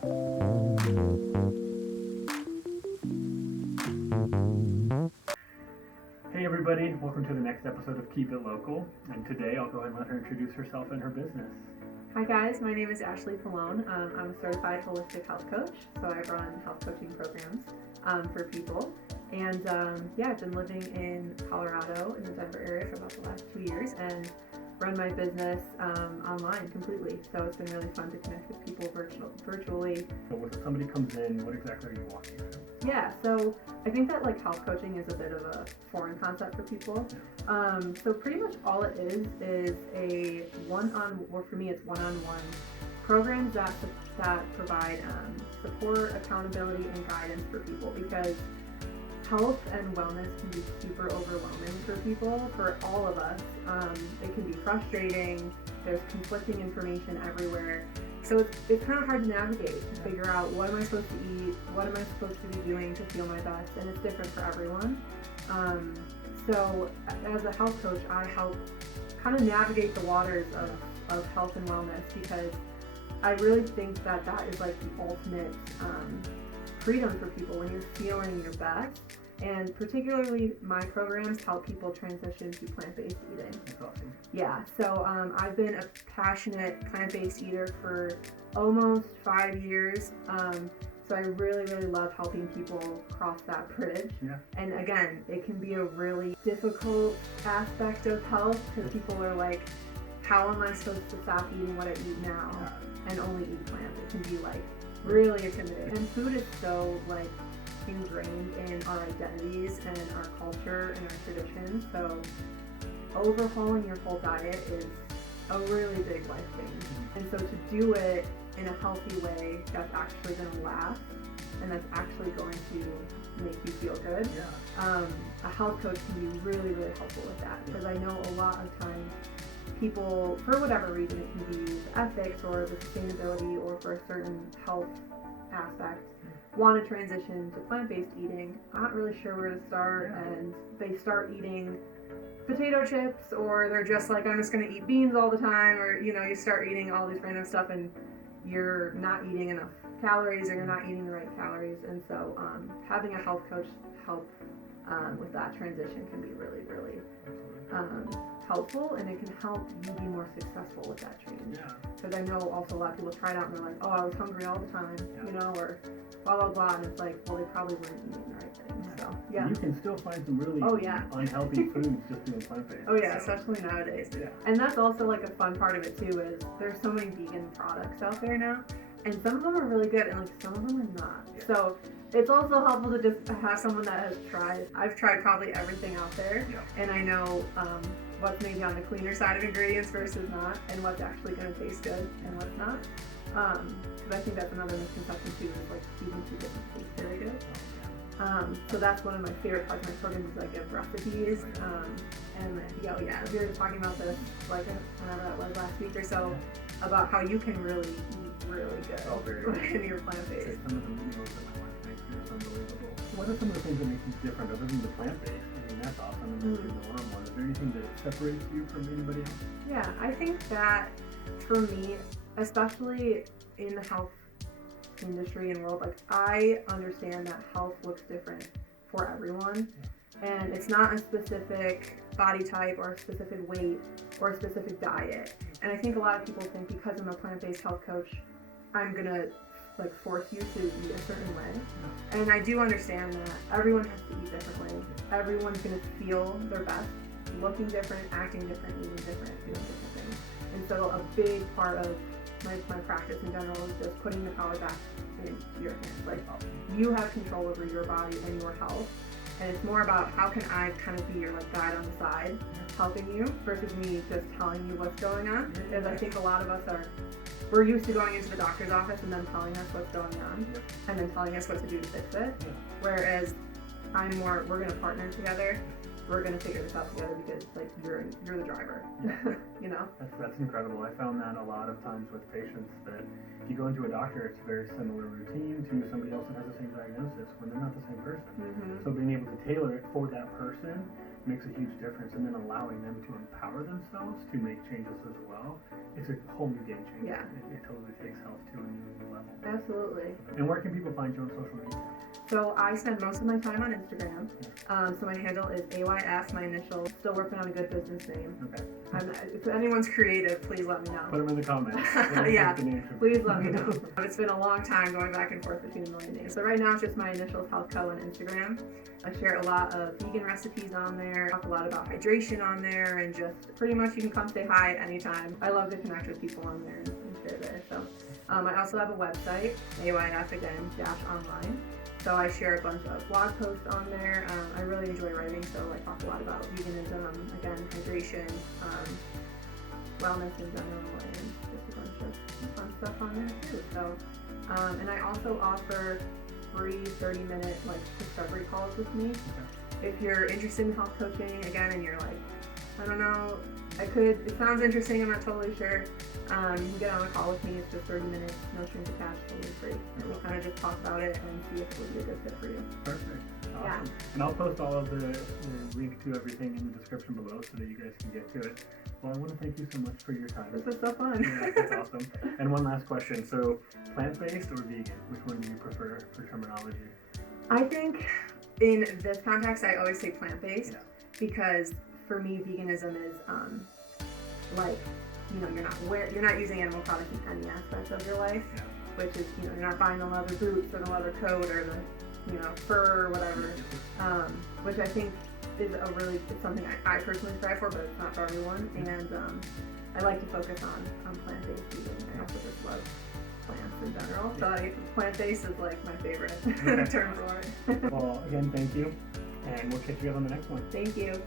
Hey everybody, welcome to the next episode of Keep It Local, and today I'll go ahead and let her introduce herself and her business. Hi guys, my name is Ashley Pallone. I'm a certified holistic health coach, so I run health coaching programs for people. And I've been living in Colorado in the Denver area for about the last 2 years and run my business online completely. So it's been really fun to connect with people virtually. So when somebody comes in, what exactly are you walking through? Yeah, so I think that like health coaching is a bit of a foreign concept for people. So pretty much all it is a for me it's one-on-one programs that provide support, accountability, and guidance for people, because health and wellness can be super overwhelming for people, for all of us. It can be frustrating. There's conflicting information everywhere. So it's kind of hard to navigate, to figure out what am I supposed to eat, what am I supposed to be doing to feel my best, and it's different for everyone. So as a health coach, I help kind of navigate the waters of health and wellness, because I really think that is like the ultimate freedom for people when you're feeling your best. And particularly my programs help people transition to plant-based eating. That's awesome. Yeah, so I've been a passionate plant-based eater for almost 5 years. So I really, really love helping people cross that bridge. Yeah. And again, it can be a really difficult aspect of health, because people are like, how am I supposed to stop eating what I eat now and only eat plants? It can be like really intimidating. And food is so like ingrained in our identities and our culture and our traditions. So overhauling your whole diet is a really big life change. And so to do it in a healthy way that's actually going to last and that's actually going to make you feel good, a health coach can be really, really helpful with that. Because I know a lot of times people, for whatever reason, it can be the ethics or the sustainability or for a certain health aspect, want to transition to plant-based eating, not really sure where to start, and they start eating potato chips, or they're just like, I'm just going to eat beans all the time, or you start eating all these random stuff and you're not eating enough calories, or you're not eating the right calories. And so having a health coach help with that transition can be really, really helpful, and it can help you be more successful with that change. Because I know also a lot of people try it out and they're like, oh, I was hungry all the time, or blah blah blah, and it's like, well, they probably weren't eating the right things. So You can still find some really unhealthy foods just doing plant-based. Especially nowadays. And that's also like a fun part of it too, is there's so many vegan products out there now, and some of them are really good and like some of them are not. So it's also helpful to just have someone that has tried. I've tried probably everything out there, and I know what's maybe on the cleaner side of ingredients versus not, and what's actually going to taste good and what's not. Because I think that's another misconception too, is like eating two different tastes very good. So that's one of my favorite parts of my program, is I give recipes. And we were just talking about this like whenever that was last week or so, about how you can really eat really good when you're plant-based. Some of the meals that my wife makes is unbelievable. What are some of the things that make you different other than the plant-based? I mean, that's awesome. And the norm one. Is there anything that separates you from anybody else? Yeah, I think that for me, especially in the health industry and world, like I understand that health looks different for everyone, and it's not a specific body type or a specific weight or a specific diet. And I think a lot of people think because I'm a plant-based health coach, I'm gonna like force you to eat a certain way. And I do understand that everyone has to eat differently. Everyone's gonna feel their best, looking different, acting different, eating different, doing different things. And so a big part of my practice in general is just putting the power back into your hands. Like, you have control over your body and your health, and it's more about how can I kind of be your like guide on the side, helping you, versus me just telling you what's going on. Because I think a lot of us we're used to going into the doctor's office and them telling us what's going on, and then telling us what to do to fix it. Whereas we're gonna partner together. We're gonna figure this out together, because like you're the driver. That's incredible. I found that a lot of times with patients, that if you go into a doctor, it's a very similar routine to somebody else that has the same diagnosis when they're not the same person. So being able to tailor it for that person makes a huge difference, and then allowing them to empower themselves to make changes as well. It's a whole new game changer. It totally takes health to a new level. Absolutely. And where can people find you on social media? So I spend most of my time on Instagram. So my handle is AYF, my initial. Still working on a good business name. Okay. If anyone's creative, please let me know. Put them in the comments. Yeah, please let me know. It's been a long time going back and forth between a million names. So right now it's just my initials, HealthCo, on Instagram. I share a lot of vegan recipes on there, talk a lot about hydration on there, and just pretty much you can come say hi anytime. I love to connect with people on there and share there. So I also have a website, AYF again, _online. So I share a bunch of blog posts on there. I really enjoy writing, so I talk a lot about veganism, again, hydration, wellness in general, and just a bunch of fun stuff on there too. So, and I also offer free 30-minute discovery calls with me. Okay. If you're interested in health coaching, again, and you're like, I don't know, it sounds interesting, I'm not totally sure. You can get on a call with me. It's just 30 minutes, no strings attached, totally free. And we'll kind of just talk about it and see if it would be a good fit for you. Perfect. Awesome. Yeah. And I'll post all of the link to everything in the description below so that you guys can get to it. Well, I want to thank you so much for your time. This was so fun. Yeah, that's awesome. And one last question. So, plant-based or vegan? Which one do you prefer for terminology? I think in this context, I always say plant-based because for me, veganism is you're not using animal products in any aspect of your life, which is, you're not buying the leather boots or the leather coat or the, fur or whatever, which I think is it's something I personally strive for, but it's not for everyone. And I like to focus on plant-based vegan. I also just love plants in general, so plant-based is like my favorite term for it. Well, again, thank you, and we'll catch you guys on the next one. Thank you.